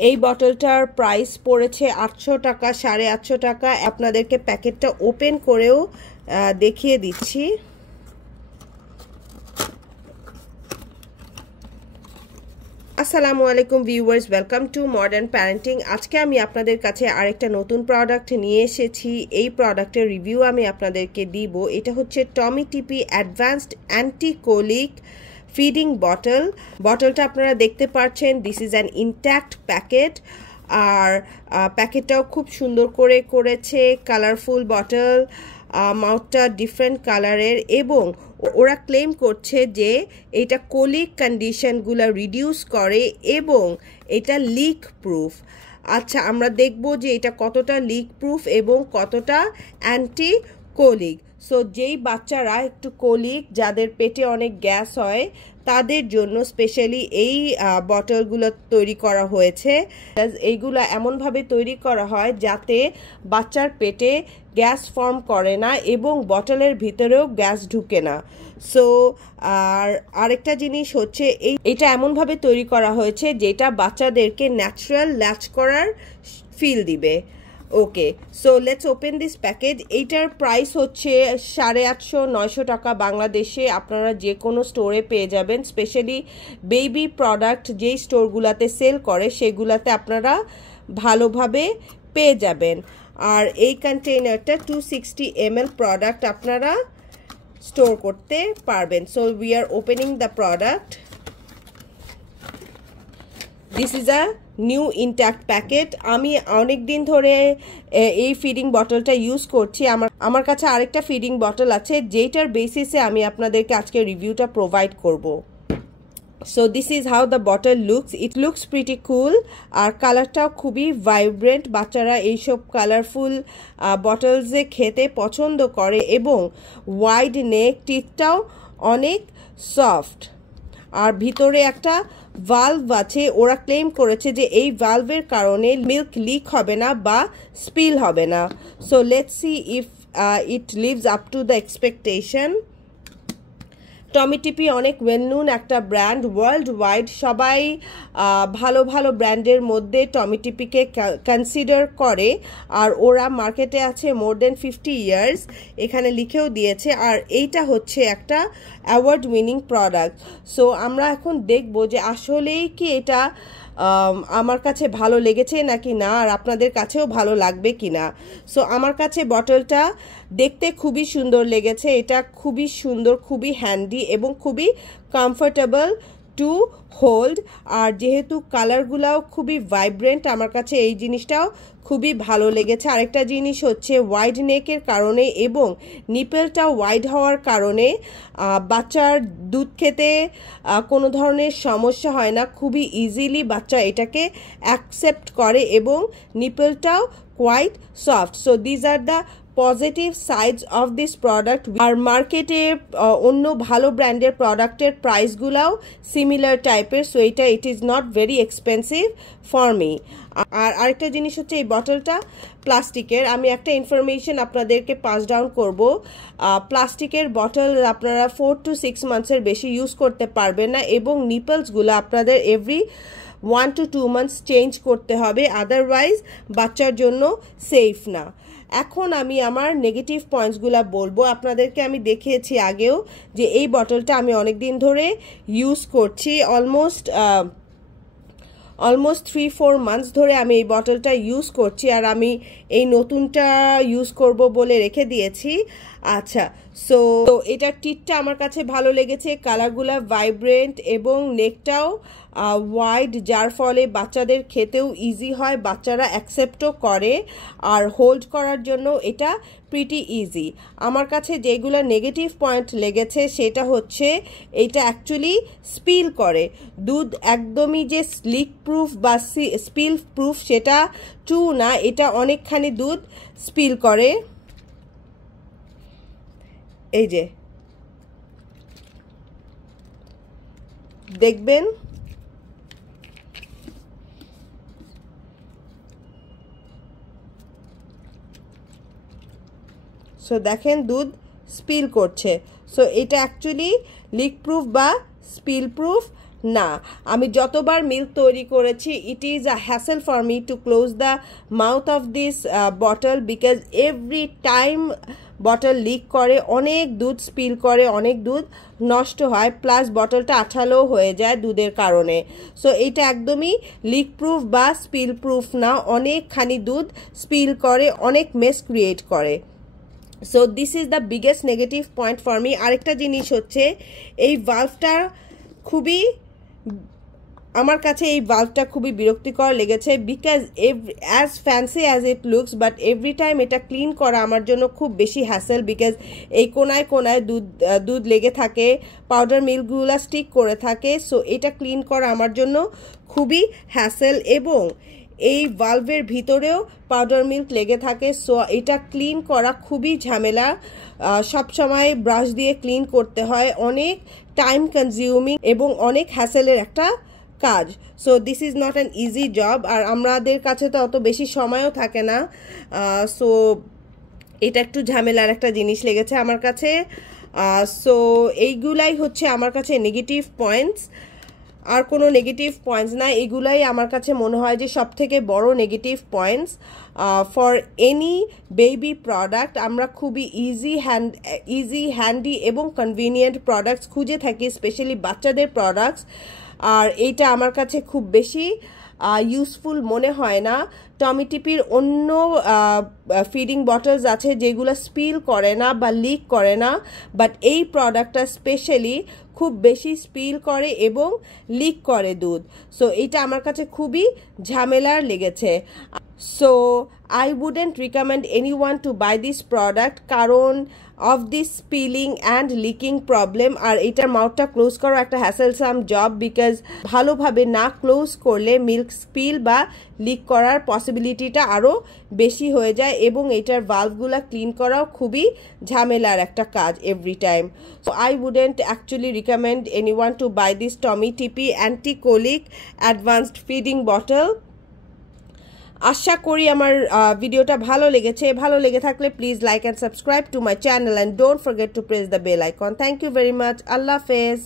এই বটলটার প্রাইস পড়েছে 800 টাকা, 850 টাকা। আপনাদেরকে প্যাকেটটা ওপেন করেও দেখিয়ে দিচ্ছি। আসসালামু আলাইকুম viewers, welcome to modern parenting. আজকে আমি আপনাদের কাছে আরেকটা নতুন প্রোডাক্ট নিয়ে এসেছি। এই প্রোডাক্টের রিভিউ আমি আপনাদেরকে দিব। এটা হচ্ছে Tommee Tippee advanced anti colic feeding bottle. বটলটা আপনারা দেখতে পাচ্ছেন, this is an intact packet. আর প্যাকেটটাও খুব সুন্দর করে করেছে, কালারফুল বটল, মাউথটা ডিফারেন্ট কালারের, এবং ওরা ক্লেম করছে যে এটা কোলিক কন্ডিশনগুলো রিডিউস করে এবং এটা লিক প্রুফ। আচ্ছা, আমরা দেখব যে এটা কতটা লিক প্রুফ এবং কতটা অ্যান্টি কোলিক। সো যেই বাচ্চারা একটু কোলিক, যাদের পেটে অনেক গ্যাস হয়, তাদের জন্য স্পেশালি এই বটলগুলো তৈরি করা হয়েছে। এইগুলো এমনভাবে তৈরি করা হয় যাতে বাচ্চার পেটে গ্যাস ফর্ম করে না এবং বটলের ভিতরেও গ্যাস ঢুকে না। সো আর আরেকটা জিনিস হচ্ছে এটা এমনভাবে তৈরি করা হয়েছে যেটা বাচ্চাদেরকে ন্যাচারাল ল্যাচ করার ফিল দিবে। Okay, so let's open this package. এইটার প্রাইস হচ্ছে 850-900 টাকা বাংলাদেশে। আপনারা যে কোনো স্টোরে পেয়ে যাবেন, স্পেশালি বেবি প্রোডাক্ট যেই স্টোরগুলোতে সেল করে সেগুলোতে আপনারা ভালোভাবে পেয়ে যাবেন। আর এই কন্টেইনারটা 260 ml প্রোডাক্ট আপনারা স্টোর করতে পারবেন। So we are opening the product. This is a new intact packet. আমি অনেক দিন ধরে এই ফিডিং বটলটা ইউজ করছি। আমার কাছে আরেকটা ফিডিং বটল আছে যেটার বেসিসে আমি আপনাদেরকে আজকে রিভিউটা প্রোভাইড করব। So this is how the bottle looks. It looks pretty cool. আর কালারটাও খুবই ভাইব্রেন্ট। বাচ্চারা এইসব কালারফুল বটলসে খেতে পছন্দ করে এবং ওয়াইড নেক, টিথটাও অনেক সফট। আর ভিতরে একটা ভালভ আছে। ওরা ক্লেম করেছে যে এই ভালভের কারণে মিল্ক লিক হবে না বা স্পিল হবে না। So let's see if it lives up to the expectation. Tommee Tippee অনেক ওয়েল নোন একটা ব্র্যান্ড ওয়ার্ল্ড ওয়াইড। সবাই ভালো ভালো ব্র্যান্ডের মধ্যে টমি টিপিকে কনসিডার করে। আর ওরা মার্কেটে আছে মোর দেন 50 ইয়ার্স, এখানে লিখেও দিয়েছে। আর এইটা হচ্ছে একটা অ্যাওয়ার্ড উইনিং প্রোডাক্ট। সো আমরা এখন দেখব যে আসলেই কি এটা আমার কাছে ভালো লেগেছে নাকি না, আর আপনাদের কাছেও ভালো লাগবে কি না। সো আমার কাছে বটলটা দেখতে খুবই সুন্দর লেগেছে। এটা খুবই সুন্দর, খুবই হ্যান্ডি এবং খুবই কমফোর্টেবল টু হোল্ড। আর যেহেতু কালারগুলাও খুবই ভাইব্রেন্ট, আমার কাছে এই জিনিসটাও খুবই ভালো লেগেছে। আরেকটা জিনিস হচ্ছে ওয়াইড নেকের কারণে এবং নিপেলটা ওয়াইড হওয়ার কারণে বাচ্চার দুধ খেতে কোনো ধরনের সমস্যা হয় না। খুবই ইজিলি বাচ্চা এটাকে অ্যাকসেপ্ট করে এবং নিপেলটাও quite soft. So these are the positive sides of this product. আর মার্কেটে অন্য ভালো ব্র্যান্ডের প্রোডাক্টের প্রাইসগুলাও সিমিলার টাইপের। সো এটা it is not very expensive for me. আর আরেকটা জিনিস হচ্ছে এই বটলটা প্লাস্টিকের। আমি একটা ইনফরমেশন আপনাদেরকে পাস ডাউন করব। প্লাস্টিকের বটল আপনারা 4 to 6 মান্থসের বেশি ইউজ করতে পারবেন না এবং নিপলসগুলো আপনাদের এভরি 1 to 2 মান্থস চেঞ্জ করতে হবে, আদারওয়াইজ বাচ্চার জন্য সেফ না। এখন আমি আমার নেগেটিভ পয়েন্টসগুলো বলবো। আপনাদেরকে আমি দেখিয়েছি আগেও যে এই বটলটা আমি অনেক দিন ধরে ইউজ করছি, অলমোস্ট 3-4 মান্থস ধরে আমি এই বটলটা ইউজ করছি। আর আমি এই নতুনটা ইউজ করব বলে রেখে দিয়েছি। আচ্ছা, সো এটার টিটটা আমার কাছে ভালো লেগেছে, কালারগুলো ভাইব্রেন্ট এবং নেকটাও ওয়াইড, যার ফলে বাচ্চাদের খেতেও ইজি হয়, বাচ্চারা অ্যাকসেপ্টও করে। আর হোল্ড করার জন্য এটা প্রিটি ইজি। আমার কাছে যেগুলো নেগেটিভ পয়েন্ট লেগেছে সেটা হচ্ছে এটা অ্যাকচুয়ালি স্পিল করে দুধ। একদমই যে লিক প্রুফ বা স্পিল প্রুফ সেটা ট্রু না, এটা অনেকখানি দুধ স্পিল করে। এই যে দেখবেন, সো দেখেন দুধ স্পিল করছে। সো এটা অ্যাকচুয়ালি লিক প্রুফ বা স্পিল প্রুফ না, আমি যতবার মিল্ক তৈরি করেছি it is a hassle for me two close the mouth of this bottle because every time bottle leak করে, অনেক দুধ স্পিল করে, অনেক দুধ নষ্ট হয়, প্লাস বটলটা আঠালোও হয়ে যায় দুধের কারণে। সো এইটা একদমই লিক প্রুফ বা স্পিল প্রুফ না, অনেকখানি দুধ স্পিল করে, অনেক মেস ক্রিয়েট করে। So this is the biggest negative point for me. আরেকটা জিনিস হচ্ছে এই ভালভটা খুবই, আমার কাছে এই ভালভটা খুবই বিরক্তিকর লেগেছে because as fancy as it looks but every time এটা ক্লিন করা আমার জন্য খুব বেশি হ্যাসেল বিকজ এই কোনায় কোনায় দুধ লেগে থাকে, পাউডার মিল্কগুলো স্টিক করে থাকে। সো এটা ক্লিন করা আমার জন্য খুবই হ্যাসেল এবং এই ভালভের ভিতরেও পাউডার মিল্ক লেগে থাকে। সো এটা ক্লিন করা খুবই ঝামেলা, সবসময় ব্রাশ দিয়ে ক্লিন করতে হয়, অনেক টাইম কনজিউমিং এবং অনেক হ্যাসেলের একটা কাজ। So this is not an easy job, আর আমাদের কাছে তো অত বেশি সময়ও থাকে না। সো এটা একটু ঝামেলার একটা জিনিস লেগেছে আমার কাছে। সো এইগুলাই হচ্ছে আমার কাছে নেগেটিভ পয়েন্টস, আর কোনো নেগেটিভ পয়েন্টস না, এগুলাই আমার কাছে মনে হয় যে সব থেকে বড় negative points for any baby product. আমরা খুবই ইজি হ্যান্ডি এবং কনভিনিয়েন্ট প্রোডাক্টস খুঁজে থাকি, স্পেশালি বাচ্চাদের প্রোডাক্টস, আর এইটা আমার কাছে খুব বেশি ইউজফুল মনে হয় না। টমি টিপির অন্য ফিডিং বটলস আছে যেগুলো স্পিল করে না বা লিক করে না, বাট এই প্রোডাক্টটা স্পেশালি খুব বেশি স্পিল করে এবং লিক করে দুধ। সো এইটা আমার কাছে খুবই ঝামেলার লেগেছে। So I wouldn't recommend anyone to buy this product কারণ of this spilling and leaking problem. আর এটার মাউথটা ক্লোজ করা একটা হ্যাসেলসাম জব বিকজ ভালোভাবে না ক্লোজ করলে মিল্ক স্পিল বা লিক করার পসিবিলিটিটা আরও বেশি হয়ে যায় এবং এটার ভালভগুলো ক্লিন করাও খুবই ঝামেলার একটা কাজ every time. So I wouldn't actually recommend anyone to buy this Tommee Tippee anti colic advanced feeding bottle. আশা করি আমার ভিডিওটা ভালো লেগেছে। ভালো লেগে থাকলে please like and subscribe to my channel and don't forget to press the bell icon. Thank you very much. আল্লাহ হাফেজ।